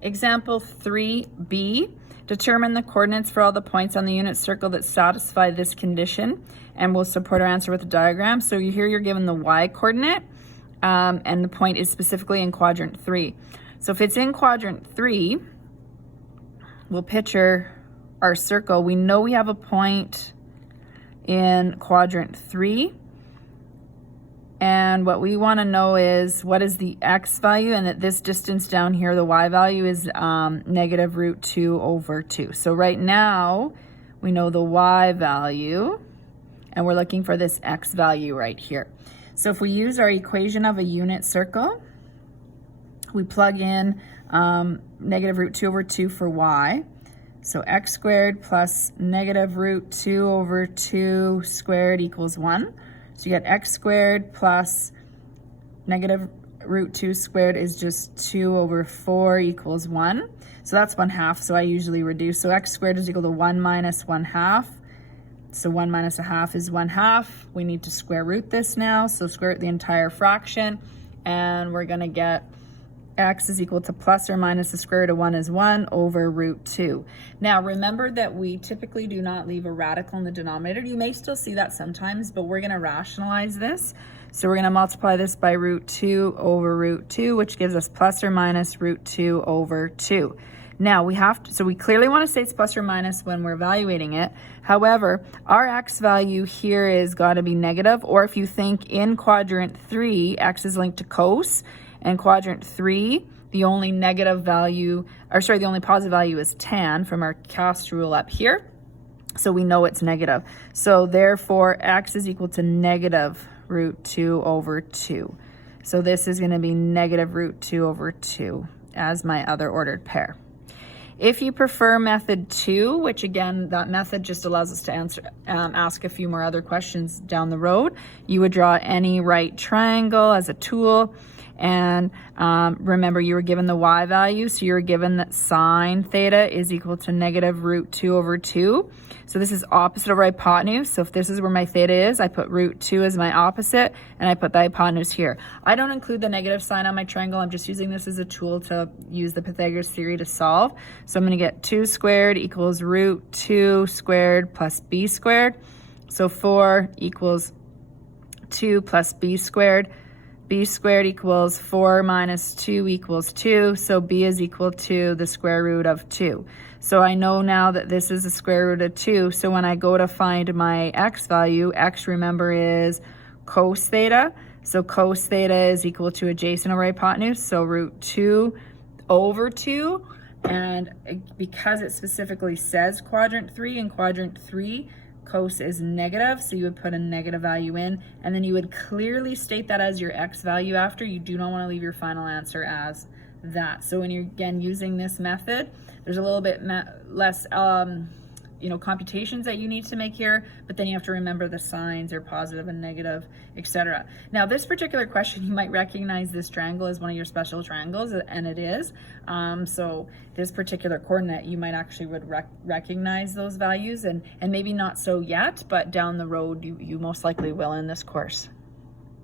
Example 3b, determine the coordinates for all the points on the unit circle that satisfy this condition, and we'll support our answer with a diagram. So here you're given the y coordinate, and the point is specifically in quadrant 3. So if it's in quadrant 3, we'll picture our circle. We know we have a point in quadrant 3. And what we want to know is what is the x value, and that this distance down here, the y value, is negative root 2 over 2. So right now, we know the y value, and we're looking for this x value right here. So if we use our equation of a unit circle, we plug in negative root 2 over 2 for y. So x squared plus negative root 2 over 2 squared equals 1. So you get x squared plus negative root 2 squared is just 2 over 4 equals 1. So that's 1/2, so I usually reduce. So x squared is equal to 1 minus 1/2. So 1 minus 1/2 is 1/2. We need to square root this now, so square root the entire fraction, and we're going to get x is equal to plus or minus the square root of 1 is 1 over root 2. Now remember that we typically do not leave a radical in the denominator. You may still see that sometimes, but we're going to rationalize this. So we're going to multiply this by root 2 over root 2, which gives us plus or minus root 2 over 2. Now we have to, so we clearly want to say it's plus or minus when we're evaluating it. However, our x value here is got to be negative, or if you think in quadrant 3, x is linked to cos, and quadrant 3, the only negative value, or sorry, the only positive value is tan from our cast rule up here. So we know it's negative. So therefore, x is equal to negative root 2 over 2. So this is going to be negative root 2 over 2 as my other ordered pair. If you prefer method 2, which again, that method just allows us to answer, ask a few more other questions down the road, you would draw any right triangle as a tool. And remember, you were given the y value, so you were given that sine theta is equal to negative root 2 over 2. So this is opposite of our hypotenuse. So if this is where my theta is, I put root 2 as my opposite, and I put the hypotenuse here. I don't include the negative sign on my triangle. I'm just using this as a tool to use the Pythagoras theory to solve. So I'm going to get 2 squared equals root 2 squared plus b squared. So 4 equals 2 plus b squared. B squared equals 4 minus 2 equals 2, so b is equal to the square root of 2. So I know now that this is the square root of 2, so when I go to find my x value, x, remember, is cos theta. So cos theta is equal to adjacent over hypotenuse, so root 2 over 2. And because it specifically says quadrant 3, in quadrant 3, cos is negative, so you would put a negative value in, and then you would clearly state that as your x value after. You do not want to leave your final answer as that. So when you're again using this method, there's a little bit less computations that you need to make here, but then you have to remember the signs are positive and negative, etc. Now this particular question, you might recognize this triangle as one of your special triangles, and it is. So this particular coordinate, you might actually would recognize those values, and maybe not so yet, but down the road you most likely will in this course.